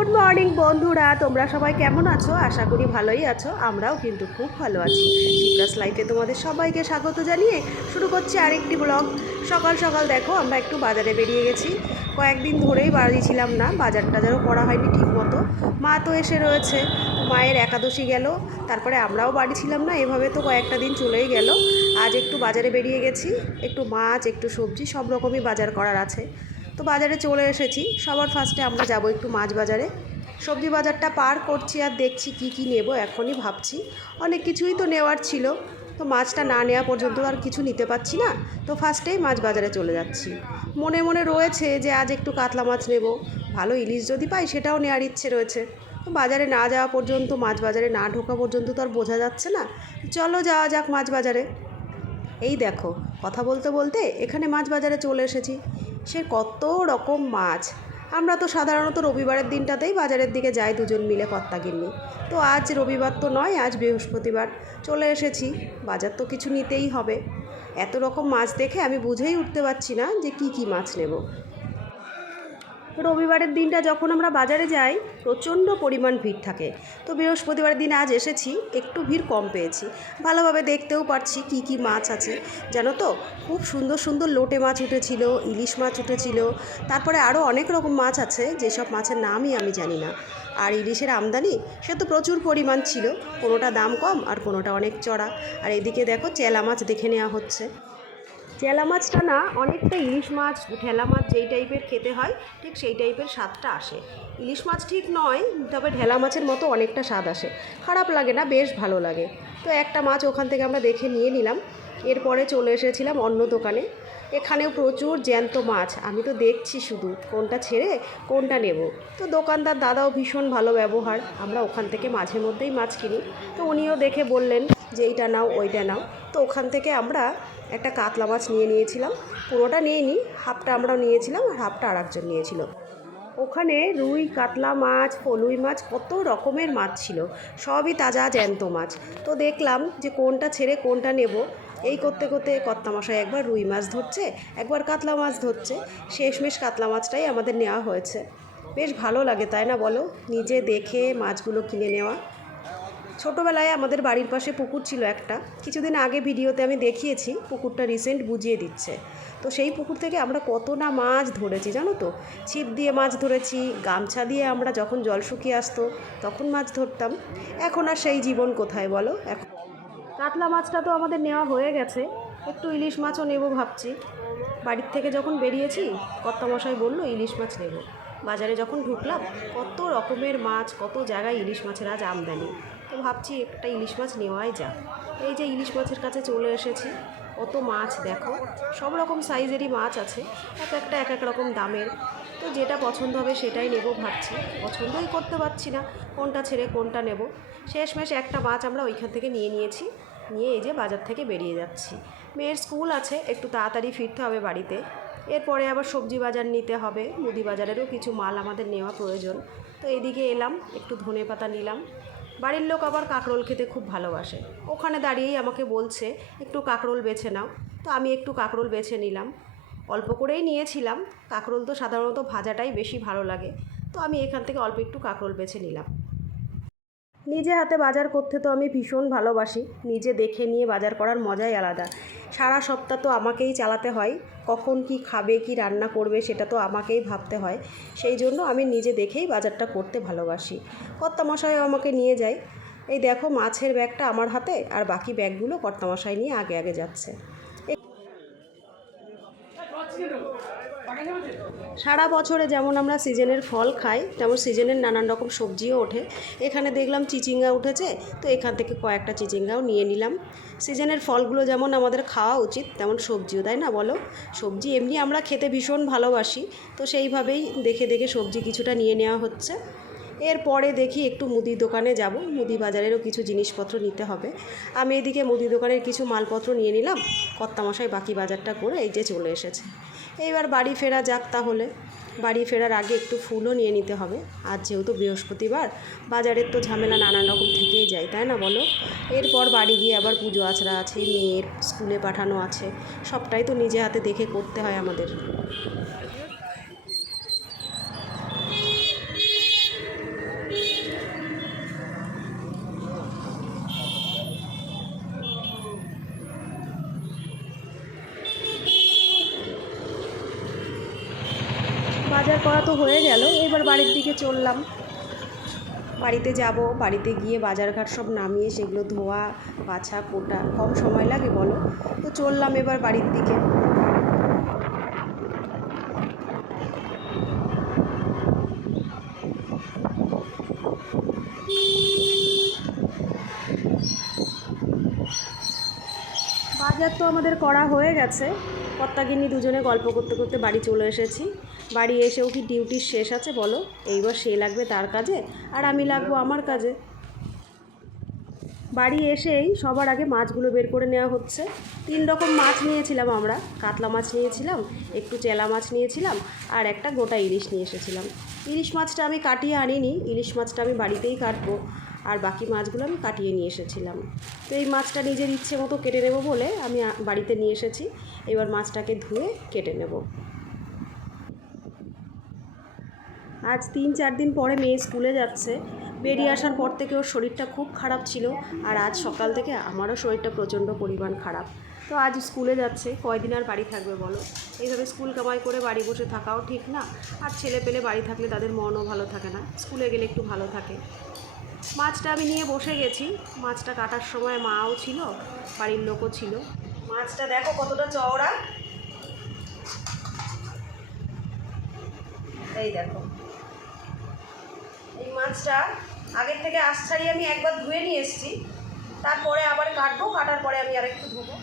Good morning বন্ধুরা, তোমরা সবাই কেমন আছো? আশা করি ভালোই আছো, আমরাও কিন্তু খুব ভালো আছি। শিপ্রাস লাইফে তোমাদের সবাইকে স্বাগত জানিয়ে শুরু করছি আরেকটি ব্লগ। সকাল সকাল দেখো, আমরা একটু বাজারে বেরিয়ে গেছি। কয়েকদিন ধরেই বাড়ি ছিলাম না বাজার টাজারও করা হয়নি ঠিক মতো মা তো এসে রয়েছে, মায়ের একাদশী গেল, তারপরে আমরাও বাড়ি ছিলাম না, এভাবে তো কয়েকটা দিন চলেই গেল। আজ একটু বাজারে বেরিয়ে গেছি, একটু মাছ, একটু সবজি, সব রকমই বাজার করার আছে। তো বাজারে চলে এসেছি। সবার ফার্স্টে আমরা যাব একটু মাছ বাজারে। সবজি বাজারটা পার করছি আর দেখছি কি কি নেব, এখনই ভাবছি। অনেক কিছুই তো নেওয়ার ছিল, তো মাছটা না নেওয়া পর্যন্ত আর কিছু নিতে পারছি না। তো ফার্স্টেই মাছ বাজারে চলে যাচ্ছি। মনে মনে রয়েছে যে আজ একটু কাতলা মাছ নেব। ভালো ইলিশ যদি পাই সেটাও নেওয়ার ইচ্ছে রয়েছে। তো বাজারে না যাওয়া পর্যন্ত, মাছ বাজারে না ঢোকা পর্যন্ত তো আর বোঝা যাচ্ছে না। চলো যাওয়া যাক মাছ বাজারে। এই দেখো, কথা বলতে বলতে এখানে মাছ বাজারে চলে এসেছি। সে কত রকম মাছ। আমরা তো সাধারণত রবিবারের দিনটাতেই বাজারের দিকে যাই দুজন মিলে কর্তা কিনি তো আজ রবিবার তো নয়, আজ বৃহস্পতিবার। চলে এসেছি, বাজার তো কিছু নিতেই হবে। এত রকম মাছ দেখে আমি বুঝেই উঠতে পারছি না যে কি কি মাছ নেব। রবিবারের দিনটা যখন আমরা বাজারে যাই, প্রচণ্ড পরিমাণ ভিড় থাকে। তো বৃহস্পতিবার দিন আজ এসেছি, একটু ভিড় কম পেয়েছি। ভালোভাবে দেখতেও পারছি কি কি মাছ আছে। জানো তো, খুব সুন্দর সুন্দর লোটে মাছ উঠেছিল, ইলিশ মাছ উঠেছিল। তারপরে আরও অনেক রকম মাছ আছে, যেসব মাছের নামই আমি জানি না। আর ইলিশের আমদানি, সে তো প্রচুর পরিমাণ ছিল। কোনোটা দাম কম আর কোনোটা অনেক চড়া। আর এদিকে দেখো, চেলা মাছ দেখে নেওয়া হচ্ছে। চেলা মাছটা না অনেকটা ইলিশ মাছ ঠেলা মাছ যেই টাইপের খেতে হয়, ঠিক সেই টাইপের স্বাদটা আসে। ইলিশ মাছ ঠিক নয়, তবে ঢেলা মাছের মতো অনেকটা স্বাদ আসে। খারাপ লাগে না, বেশ ভালো লাগে। তো একটা মাছ ওখান থেকে আমরা দেখে নিয়ে নিলাম। এরপরে চলে এসেছিলাম অন্য দোকানে। এখানেও প্রচুর জ্যান্ত মাছ, আমি তো দেখছি শুধু কোনটা ছেড়ে, কোনটা নেব। তো দোকানদার দাদাও ভীষণ ভালো ব্যবহার, আমরা ওখান থেকে মাঝে মধ্যেই মাছ কিনি। তো উনিও দেখে বললেন যে এইটা নাও, ওইটা নাও। তো ওখান থেকে আমরা একটা কাতলা মাছ নিয়ে নিয়েছিলাম। পুরোটা নিয়ে নিই হাফটা আমরাও নিয়েছিলাম, আর হাফটা আর একজন নিয়েছিল। ওখানে রুই, কাতলা মাছ, ফলুই মাছ, কত রকমের মাছ ছিল। সবই তাজা, জ্যান্ত মাছ। তো দেখলাম যে কোনটা ছেড়ে কোনটা নেব। এই করতে করতে কর্তামশাই একবার রুই মাছ ধরছে, একবার কাতলা মাছ ধরছে। শেষমেশ কাতলা মাছটাই আমাদের নেওয়া হয়েছে। বেশ ভালো লাগে, তাই না বলো? নিজে দেখে মাছগুলো কিনে নেওয়া। ছোটোবেলায় আমাদের বাড়ির পাশে পুকুর ছিল একটা। কিছুদিন আগে ভিডিওতে আমি দেখিয়েছি, পুকুরটা রিসেন্ট বুঝিয়ে দিচ্ছে। তো সেই পুকুর থেকে আমরা কত না মাছ ধরেছি জানো তো? ছিপ দিয়ে মাছ ধরেছি, গামছা দিয়ে আমরা যখন জল শুকিয়ে আসতো তখন মাছ ধরতাম। এখন আর সেই জীবন কোথায় বলো? এখন কাতলা মাছটা তো আমাদের নেওয়া হয়ে গেছে। একটু ইলিশ মাছও নেব ভাবছি। বাড়ির থেকে যখন বেরিয়েছি, কর্তামশাই বলল, ইলিশ মাছ নেব। বাজারে যখন ঢুকলাম, কত রকমের মাছ, কত জায়গায় ইলিশ মাছের আজ আমদানি। তো ভাবছি একটা ইলিশ মাছ নেওয়াই যাক। এই যে ইলিশ মাছের কাছে চলে এসেছি, কত মাছ দেখো, সব রকম সাইজেরই মাছ আছে, এক একটা এক এক রকম দামের। তো যেটা পছন্দ হবে সেটাই নেব ভাবছি, পছন্দই করতে পারছি না, কোনটা ছেড়ে কোনটা নেব। শেষমেশ একটা মাছ আমরা ওইখান থেকে নিয়ে নিয়েছি, নিয়ে এই যে বাজার থেকে বেরিয়ে যাচ্ছি। মেয়ের স্কুল আছে, একটু তাড়াতাড়ি ফিরতে হবে বাড়িতে। এরপরে আবার সবজি বাজার নিতে হবে, মুদি বাজারেরও কিছু মাল আমাদের নেওয়া প্রয়োজন। তো এদিকে এলাম, একটু ধনে পাতা নিলাম। বাড়ির লোক আবার কাঁকরোল খেতে খুব ভালোবাসে। ওখানে দাঁড়িয়েই আমাকে বলছে, একটু কাঁকরোল বেছে নাও। তো আমি একটু কাঁকরোল বেছে নিলাম। অল্প করেই নিয়েছিলাম। কাঁকরোল তো সাধারণত ভাজাটাই বেশি ভালো লাগে। তো আমি এখান থেকে অল্প একটু কাঁকরোল বেছে নিলাম। নিজে হাতে বাজার করতে তো আমি ভীষণ ভালোবাসি। নিজে দেখে নিয়ে বাজার করার মজাই আলাদা। সারা সপ্তাহ তো আমাকেই চালাতে হয়। কখন কি খাবে, কি রান্না করবে সেটা তো আমাকেই ভাবতে হয়। সেই জন্য আমি নিজে দেখেই বাজারটা করতে ভালোবাসি। কর্তামশাইও আমাকে নিয়ে যায়। এই দেখো মাছের ব্যাগটা আমার হাতে আর বাকি ব্যাগগুলো কর্তামশাই নিয়ে আগে আগে যাচ্ছে। সারা বছরে যেমন আমরা সিজনের ফল খাই, তেমন সিজনের নানান রকম সবজিও ওঠে। এখানে দেখলাম চিচিঙ্গা উঠেছে, তো এখান থেকে কয়েকটা চিচিঙ্গাও নিয়ে নিলাম। সিজনের ফলগুলো যেমন আমাদের খাওয়া উচিত, তেমন সবজিও, তাই না বলো? সবজি এমনি আমরা খেতে ভীষণ ভালোবাসি, তো সেইভাবেই দেখে দেখে সবজি কিছুটা নিয়ে নেওয়া হচ্ছে। এরপরে দেখি একটু মুদি দোকানে যাব, মুদি বাজারেরও কিছু জিনিসপত্র নিতে হবে। আমি এদিকে মুদি দোকানের কিছু মালপত্র নিয়ে নিলাম, কর্তামশাই বাকি বাজারটা করে এই যে চলে এসেছে। এইবার বাড়ি ফেরা যাক তাহলে। বাড়ি ফেরার আগে একটু ফুলও নিয়ে নিতে হবে। আর যেহেতু বৃহস্পতিবার, বাজারের তো ঝামেলা নানান রকম থেকেই যায়, তাই না বলো? এরপর বাড়ি গিয়ে আবার পুজো আচরা আছে, মেয়ের স্কুলে পাঠানো আছে। সবটাই তো নিজে হাতে দেখে করতে হয় আমাদের করা তো হয়ে গেল এবার বাড়ির দিকে চললাম। বাড়িতে যাব, বাড়িতে গিয়ে বাজারঘাট সব নামিয়ে সেগুলো ধোয়া, বাছা কোটা কম সময় লাগে বলো। তো চললাম এবার বাড়ির দিকে। বাজার তো আমাদের করা হয়ে গেছে। কর্তাগিন্নি দুজনে গল্প করতে করতে বাড়ি চলে এসেছি। বাড়ি এসেও কি ডিউটির শেষ আছে, বলো। এইবার সে লাগবে তার কাজে আর আমি লাগবো আমার কাজে। বাড়ি এসেই সবার আগে মাছগুলো বের করে নেওয়া হচ্ছে। তিন রকম মাছ নিয়েছিলাম আমরা। কাতলা মাছ নিয়েছিলাম, একটু চেলা মাছ নিয়েছিলাম আর একটা গোটা ইলিশ নিয়ে এসেছিলাম। ইলিশ মাছটা আমি কাটিয়ে আনিনি, ইলিশ মাছটা আমি বাড়িতেই কাটবো আর বাকি মাছগুলো আমি কাটিয়ে নিয়ে এসেছিলাম। তো এই মাছটা নিজের ইচ্ছে মতো কেটে নেব বলে আমি বাড়িতে নিয়ে এসেছি। এবার মাছটাকে ধুয়ে কেটে নেব। আজ তিন চার দিন পরে মেয়ে স্কুলে যাচ্ছে। বেরিয়ে আসার পর থেকে ওর শরীরটা খুব খারাপ ছিল আর আজ সকাল থেকে আমারও শরীরটা প্রচণ্ড পরিমাণ খারাপ। তো আজ স্কুলে যাচ্ছে। কয়দিন আর বাড়ি থাকবে বলো? এইভাবে স্কুল কামাই করে বাড়ি বসে থাকাও ঠিক না। আর ছেলে পেলে বাড়ি থাকলে তাদের মনও ভালো থাকে না। স্কুলে গেলে একটু ভালো থাকে। মাছটা আমি নিয়ে বসে গেছি। মাছটা কাটার সময় মাও ছিল, বাড়ির লোকও ছিল। মাছটা দেখো কতটা চওড়া। এই দেখো। এই মাছটা আগের থেকে আশ ছাড়িয়ে আমি একবার ধুয়ে নিয়ে এসেছি। তারপরে আবার কাটবো, কাটার পরে আমি আর একটু ধোবো।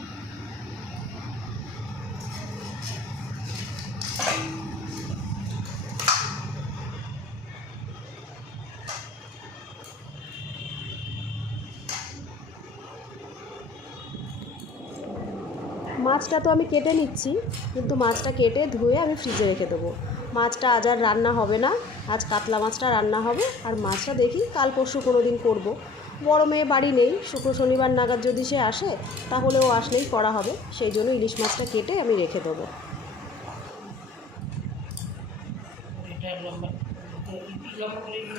মাছটা তো আমি কেটে নিচ্ছি, কিন্তু মাছটা কেটে ধুয়ে আমি ফ্রিজে রেখে দেবো। মাছটা আজ আর রান্না হবে না। আজ কাতলা মাছটা রান্না হবে আর মাছটা দেখি কাল পরশু কোনো দিন করব। বড় মেয়ে বাড়ি নেই শুক্র শনিবার নাগাদ যদি সে আসে তাহলে ও আসলেই করা হবে। সেই জন্য ইলিশ মাছটা কেটে আমি রেখে দেবো।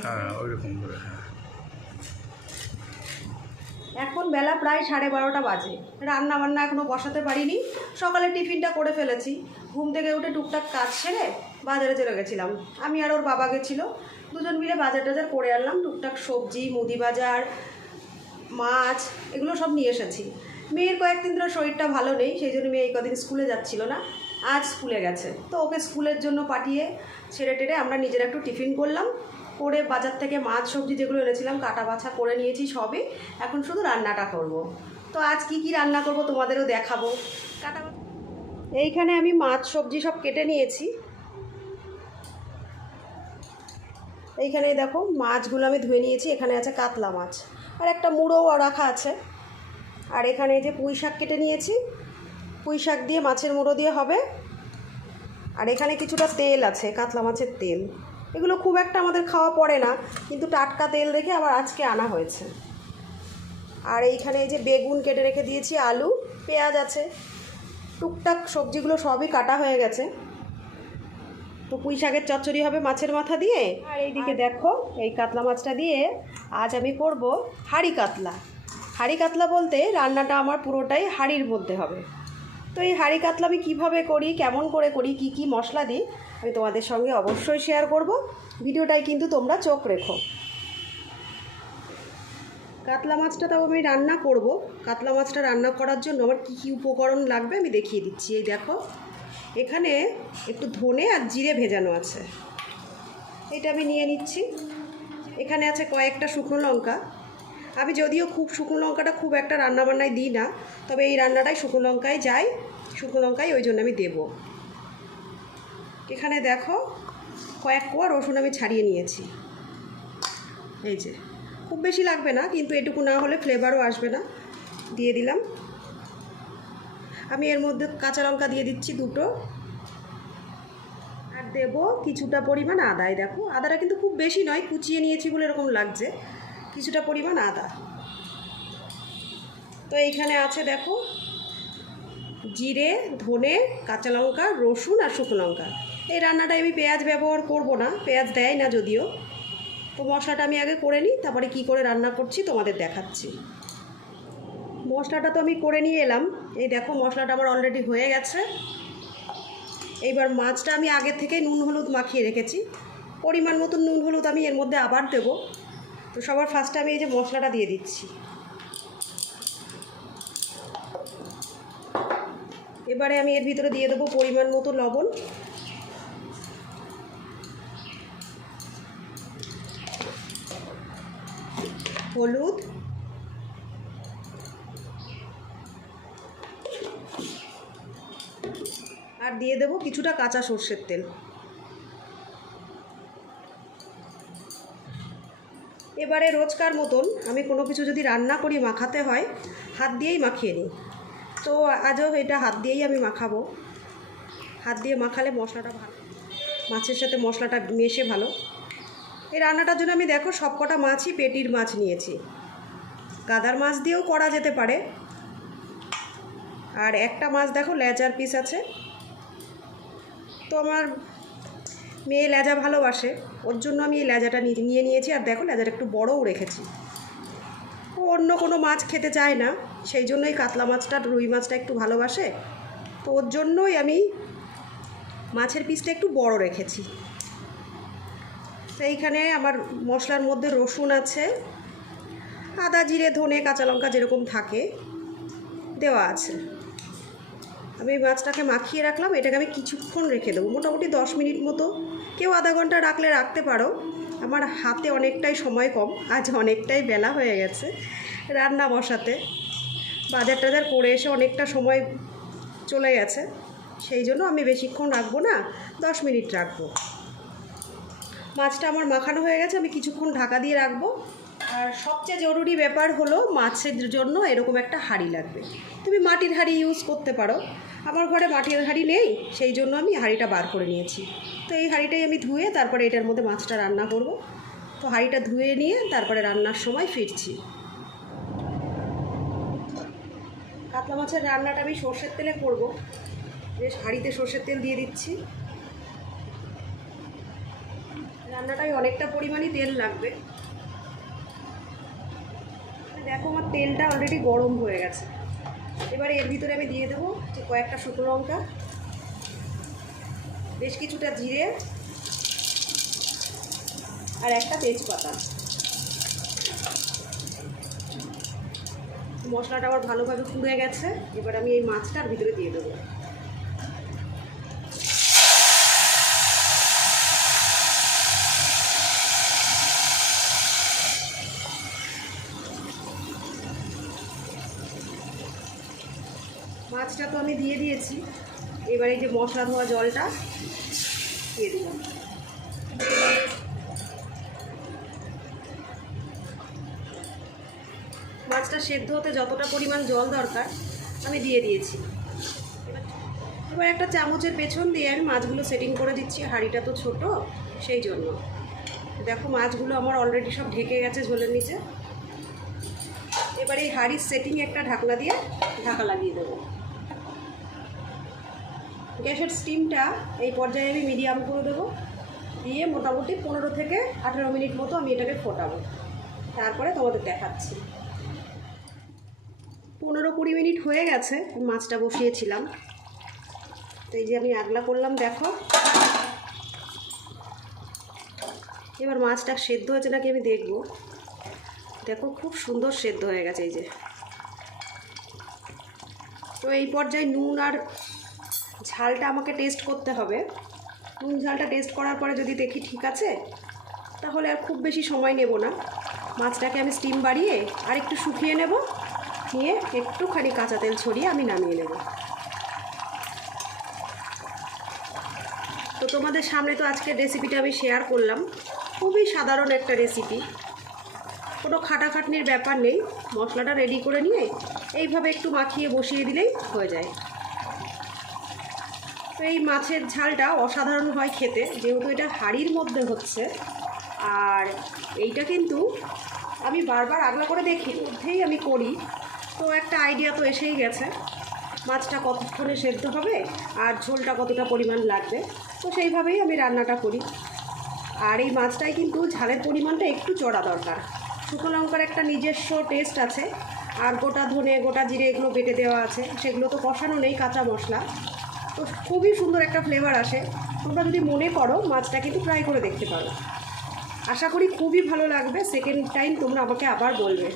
হ্যাঁ হ্যাঁ। এখন বেলা প্রায় সাড়ে বারোটা বাজে। রান্না বান্না এখনও বসাতে পারিনি। সকালে টিফিনটা করে ফেলেছি। ঘুম থেকে উঠে টুকটাক কাজ সেরে বাজারে চলে গেছিলাম। আমি আর ওর বাবা গেছিল। দুজন মিলে বাজার টাজার করে আনলাম। টুকটাক সবজি, মুদি বাজার, মাছ, এগুলো সব নিয়ে এসেছি। মেয়ের কয়েকদিন ধরে শরীরটা ভালো নেই, সেই জন্য মেয়ে এই কদিন স্কুলে যাচ্ছিল না। আজ স্কুলে গেছে। তো ওকে স্কুলের জন্য পাঠিয়ে ছেড়ে টেড়ে আমরা নিজেরা একটু টিফিন করলাম। করে বাজার থেকে মাছ, সবজি যেগুলো এনেছিলাম, কাটা বাছা করে নিয়েছি সবই। এখন শুধু রান্নাটা করব। তো আজ কি কি রান্না করব তোমাদেরও দেখাবো। কাটা এইখানে আমি মাছ, সবজি সব কেটে নিয়েছি। এইখানে দেখো মাছগুলো আমি ধুয়ে নিয়েছি, এখানে আছে কাতলা মাছ। আর একটা মুড়োও রাখা আছে। আর এখানে এই যে পুঁই শাক কেটে নিয়েছি। পুঁই শাক দিয়ে মাছের মুড়ো দিয়ে হবে। আর এখানে কিছুটা তেল আছে, কাতলা মাছের তেল। এগুলো খুব একটা আমাদের খাওয়া পড়ে না, কিন্তু টাটকা তেল রেখে আবার আজকে আনা হয়েছে। আর এইখানে এই যে বেগুন কেটে রেখে দিয়েছি, আলু, পেঁয়াজ আছে। টুকটাক সবজিগুলো সবই কাটা হয়ে গেছে। তো পুঁই শাকের চচ্চড়ি হবে মাছের মাথা দিয়ে। আর এইদিকে দেখো এই কাতলা মাছটা দিয়ে আজ আমি করব হাঁড়ি কাতলা। হাঁড়ি কাতলা বলতে রান্নাটা আমার পুরোটাই হাঁড়ির মধ্যে হবে। তো এই হাঁড়ি কাতলা আমি কীভাবে করি কেমন করে করি কি কি মশলা দিই আমি তোমাদের সঙ্গে অবশ্যই শেয়ার করব। ভিডিওটাই কিন্তু তোমরা চোখ রেখো। কাতলা মাছটা তাও আমি রান্না করব। কাতলা মাছটা রান্না করার জন্য আমার কী কী উপকরণ লাগবে আমি দেখিয়ে দিচ্ছি, এই দেখো। এখানে একটু ধনে আর জিরে ভেজানো আছে। এটা আমি নিয়ে নিচ্ছি। এখানে আছে কয়েকটা শুকনো লঙ্কা। আমি যদিও খুব শুকনো লঙ্কাটা খুব একটা রান্নাবান্নায় দিই না, তবে এই রান্নাটাই শুকনো লঙ্কায় যায়। শুকনো লঙ্কায় ওই জন্য আমি দেবো। এখানে দেখো কয়েক কোয়া রসুন আমি ছাড়িয়ে নিয়েছি। এই যে। খুব বেশি লাগবে না, কিন্তু এটুকু না হলে ফ্লেভারও আসবে না। দিয়ে দিলাম। আমি এর মধ্যে কাঁচা লঙ্কা দিয়ে দিচ্ছি দুটো। আর দেব কিছুটা পরিমাণ আদায় দেখো, আদাটা কিন্তু খুব বেশি নয়, কুচিয়ে নিয়েছি বলে এরকম লাগছে। কিছুটা পরিমাণ আদা। তো এইখানে আছে দেখো, জিরে, ধনে, কাঁচা লঙ্কা, রসুন আর শুকনো লঙ্কা। এই রান্নাটায় আমি পেঁয়াজ ব্যবহার করব না, পেঁয়াজ দেয় না যদিও। তো মশলাটা আমি আগে করে নিই, তারপরে কি করে রান্না করছি তোমাদের দেখাচ্ছি। মশলাটা তো আমি করে নিয়ে এলাম। এই দেখো মশলাটা আমার অলরেডি হয়ে গেছে। এইবার মাছটা আমি আগে থেকেই নুন হলুদ মাখিয়ে রেখেছি। পরিমাণ মতন নুন হলুদ আমি এর মধ্যে আবার দেবো। তো সবার ফার্স্টে আমি এই যে মশলাটা দিয়ে দিচ্ছি। এবারে আমি এর ভিতরে দিয়ে দেবো পরিমাণ মতো লবণ। হলুদ। আর দিয়ে দেবো কিছুটা কাঁচা সর্ষের তেল। এবারে রোজকার মতন আমি কোনো কিছু যদি রান্না করি মাখাতে হয়, হাত দিয়েই মাখিয়ে নিই। তো আজও এটা হাত দিয়েই আমি মাখাবো। হাত দিয়ে মাখালে মশলাটা ভালো, মাছের সাথে মশলাটা মেশে ভালো। এই রান্নাটার জন্য আমি দেখো সবকটা মাছই পেটির মাছ নিয়েছি। গাদার মাছ দিয়েও করা যেতে পারে। আর একটা মাছ দেখো লেজার পিস আছে। তো আমার মেয়ে লেজা ভালোবাসে, ওর জন্য আমি এই লেজাটা নিয়ে নিয়ে নিয়েছি। আর দেখো লেজাটা একটু বড়ও রেখেছি। ও অন্য কোনো মাছ খেতে চায় না, সেই জন্যই কাতলা মাছটা, রুই মাছটা একটু ভালোবাসে। তো ওর জন্যই আমি মাছের পিসটা একটু বড় রেখেছি। তো এইখানে আমার মশলার মধ্যে রসুন আছে, আদা জিরে, ধনে, কাঁচা লঙ্কা যেরকম থাকে, দেওয়া আছে। আমি মাছটাকে মাখিয়ে রাখলাম, এটাকে আমি কিছুক্ষণ রেখে দেবো, মোটামুটি দশ মিনিট মতো। কেউ আধা ঘণ্টা রাখলে রাখতে পারো, আমার হাতে অনেকটাই সময় কম, আজ অনেকটাই বেলা হয়ে গেছে, রান্না বসাতে। বাজার টাজার করে এসে অনেকটা সময় চলে গেছে, সেই জন্য আমি বেশিক্ষণ রাখব না, দশ মিনিট রাখব। মাছটা আমার মাখানো হয়ে গেছে, আমি কিছুক্ষণ ঢাকা দিয়ে রাখব। আর সবচেয়ে জরুরি ব্যাপার হলো মাছের জন্য এরকম একটা হাঁড়ি লাগবে। তুমি মাটির হাঁড়ি ইউজ করতে পারো। আমার ঘরে মাটির হাঁড়ি নেই, সেই জন্য আমি হাঁড়িটা বার করে নিয়েছি। তো এই হাঁড়িটাই আমি ধুয়ে তারপরে এটার মধ্যে মাছটা রান্না করব। তো হাঁড়িটা ধুয়ে নিয়ে তারপরে রান্নার সময় ফিরছি। কাতলা মাছের রান্নাটা আমি সর্ষের তেলে করব। বেশ হাঁড়িতে সর্ষের তেল দিয়ে দিচ্ছি। রান্নাটায় অনেকটা পরিমাণই তেল লাগবে। দেখো আমার তেলটা অলরেডি গরম হয়ে গেছে। এবারে এর ভিতরে আমি দিয়ে দেবো যে কয়েকটা শুকনো লঙ্কা, বেশ কিছুটা জিরে আর একটা তেজপাতা। মশলাটা আমার ভালোভাবে পুড়ে গেছে, এবার আমি এই মাছটার ভিতরে দিয়ে দেবো মাছটা তো আমি দিয়ে দিয়েছি। এবার যে মশলা ধোয়া জলটা দিয়ে দিলাম। মাছটা সেদ্ধ হতে যতটা পরিমাণ জল দরকার, আমি দিয়ে দিয়েছি। এবার একটা চামচের পেছন দিয়ে আমি মাছগুলো সেটিং করে দিচ্ছি। হাঁড়িটা তো ছোট, সেই জন্য। দেখো মাছগুলো আমার অলরেডি সব ঢেকে গেছে ঝোলের নিচে। এবার এই হাঁড়ির সেটিং একটা ঢাকনা দিয়ে ঢাকা লাগিয়ে দেবো। গ্যাসের স্টিমটা এই পর্যায়ে আমি মিডিয়াম করে দেবো। দিয়ে মোটামুটি পনেরো থেকে আঠেরো মিনিট মতো আমি এটাকে ফোটাবো। তারপরে তোমাদের দেখাচ্ছি। পনেরো কুড়ি মিনিট হয়ে গেছে, মাছটা বসিয়েছিলাম। তো এই যে আমি আগলা করলাম, দেখো। এবার মাছটা সেদ্ধ হয়েছে নাকি আমি দেখব। দেখো, খুব সুন্দর সেদ্ধ হয়ে গেছে এই যে। তো এই পর্যায়ে নুন আর ঝালটা আমাকে টেস্ট করতে হবে। নুন ঝালটা টেস্ট করার পরে যদি দেখি ঠিক আছে, তাহলে আর খুব বেশি সময় নেব না। মাছটাকে আমি স্টিম বাড়িয়ে আর একটু শুকিয়ে নেব, নিয়ে একটুখানি কাঁচা তেল ছড়িয়ে আমি নামিয়ে নেব। তো তোমাদের সামনে তো আজকের রেসিপিটা আমি শেয়ার করলাম। খুবই সাধারণ একটা রেসিপি কোনো খাটাখাটনির ব্যাপার নেই। মশলাটা রেডি করে নিয়ে এইভাবে একটু মাখিয়ে বসিয়ে দিলেই হয়ে যায়। তো এই মাছের ঝালটা অসাধারণ হয় খেতে, যেহেতু এটা হাঁড়ির মধ্যে হচ্ছে। আর এইটা কিন্তু আমি বারবার আগলা করে দেখি মধ্যেই আমি করি। তো একটা আইডিয়া তো এসেই গেছে, মাছটা কতক্ষণে সেদ্ধ হবে আর ঝোলটা কতটা পরিমাণ লাগবে। তো সেইভাবেই আমি রান্নাটা করি। আর এই মাছটায় কিন্তু ঝালের পরিমাণটা একটু চড়া দরকার। শুকনো লঙ্কার একটা নিজস্ব টেস্ট আছে, আর গোটা ধনে, গোটা জিরে এগুলো বেটে দেওয়া আছে। সেগুলো তো কষানো নেই কাঁচা মশলা। তো খুবই সুন্দর একটা ফ্লেভার আসে। তোমরা যদি মনে করো, মাছটা কিন্তু ট্রাই করে দেখতে পারো। আশা করি খুবই ভালো লাগবে। সেকেন্ড টাইম তোমরা আমাকে আবার বলবে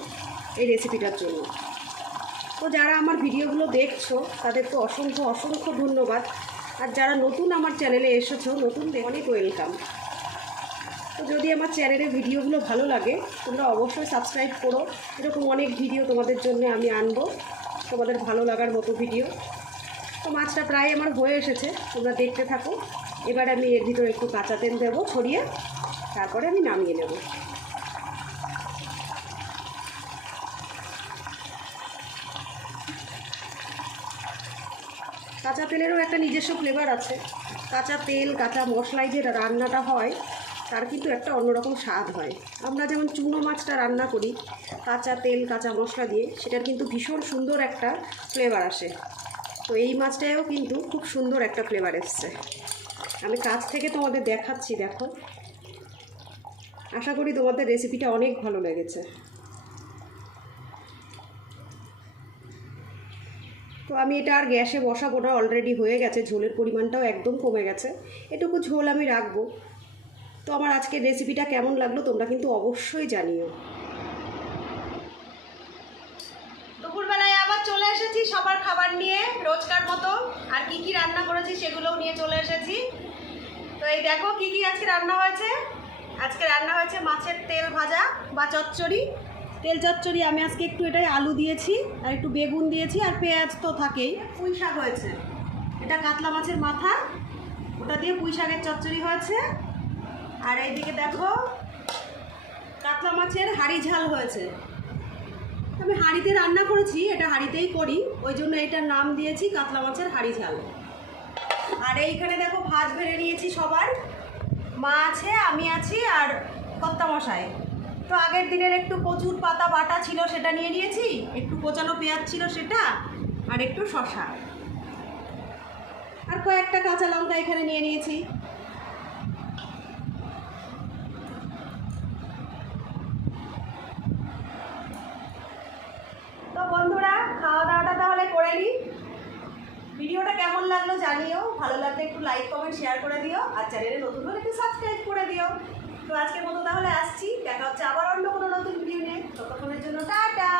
এই রেসিপিটার জন্য। তো যারা আমার ভিডিওগুলো দেখছ, তাদের তো অসংখ্য অসংখ্য ধন্যবাদ। আর যারা নতুন আমার চ্যানেলে এসেছ নতুন অনেক ওয়েলকাম তো যদি আমার চ্যানেলের ভিডিওগুলো ভালো লাগে, তোমরা অবশ্যই সাবস্ক্রাইব করো। এরকম অনেক ভিডিও তোমাদের জন্য আমি আনব। তোমাদের ভালো লাগার মতো ভিডিও তো মাছটা প্রায় আমার হয়ে এসেছে, তোমরা দেখতে থাকো। এবার আমি এর ভিতরে একটু কাঁচা তেল দেবো ছড়িয়ে, তারপরে আমি নামিয়ে নেব। কাঁচা তেলেরও একটা নিজস্ব ফ্লেভার আছে। কাঁচা তেল, কাঁচা মশলায় যে রান্নাটা হয়, তার কিন্তু একটা অন্যরকম স্বাদ হয়। আমরা যেমন চুনো মাছটা রান্না করি, কাঁচা তেল, কাঁচা মশলা দিয়ে, সেটার কিন্তু ভীষণ সুন্দর একটা ফ্লেভার আসে। তো এই মাছটায়ও কিন্তু খুব সুন্দর একটা ফ্লেভার এসছে। আমি কাছ থেকে তোমাদের দেখাচ্ছি, দেখো। আশা করি তোমাদের রেসিপিটা অনেক ভালো লেগেছে। তো আমি এটা আর গ্যাসে বসাবো না অলরেডি হয়ে গেছে। ঝোলের পরিমাণটাও একদম কমে গেছে। এটুকু ঝোল আমি রাখব। তো আমার আজকের রেসিপিটা কেমন লাগল তোমরা কিন্তু অবশ্যই জানিও দুপুরবেলায় আবার চলে এসেছি সবার খাবার নিয়ে রোজকার মতো। আর কি কি রান্না করেছি সেগুলোও নিয়ে চলে এসেছি। তো এই দেখো কি কি আজকে রান্না হয়েছে। আজকে রান্না হয়েছে মাছের তেল ভাজা বা চচ্চড়ি। তেল চচ্চড়ি আমি আজকে একটু এটাই আলু দিয়েছি আর একটু বেগুন দিয়েছি আর পেঁয়াজ তো থাকেই। পুঁই শাক হয়েছে। এটা কাতলা মাছের মাথা। ওটা দিয়ে পুঁই শাকের চচ্চড়ি হয়েছে। আর এইদিকে দেখো, কাতলা মাছের হাঁড়ি ঝাল হয়েছে। আমি হাঁড়িতে রান্না করেছি, এটা হাঁড়িতেই করি। ওই জন্য এটার নাম দিয়েছি কাতলা মাছের হাঁড়ি ঝাল। আর এইখানে দেখো ভাত বেড়ে নিয়েছি সবার। মা আছে, আমি আছি আর কর্তা মশাই তো আগের দিনের একটু কচুর পাতা বাটা ছিল সেটা নিয়ে নিয়েছি, একটু কোচানো পেঁয়াজ ছিল সেটা, আর একটু শশা আর কয়েকটা কাঁচা লঙ্কা এখানে নিয়ে নিয়েছি। জানিও, ভালো লাগলে একটু লাইক কমেন্ট শেয়ার করে দিও, আর চ্যানেলে নতুন হলে একটু সাবস্ক্রাইব করে দিও। তো আজকের মতো তাহলে আসছি, দেখা হচ্ছে আবার অন্য কোনো নতুন ভিডিও নিয়ে। ততক্ষণের জন্য টাটা!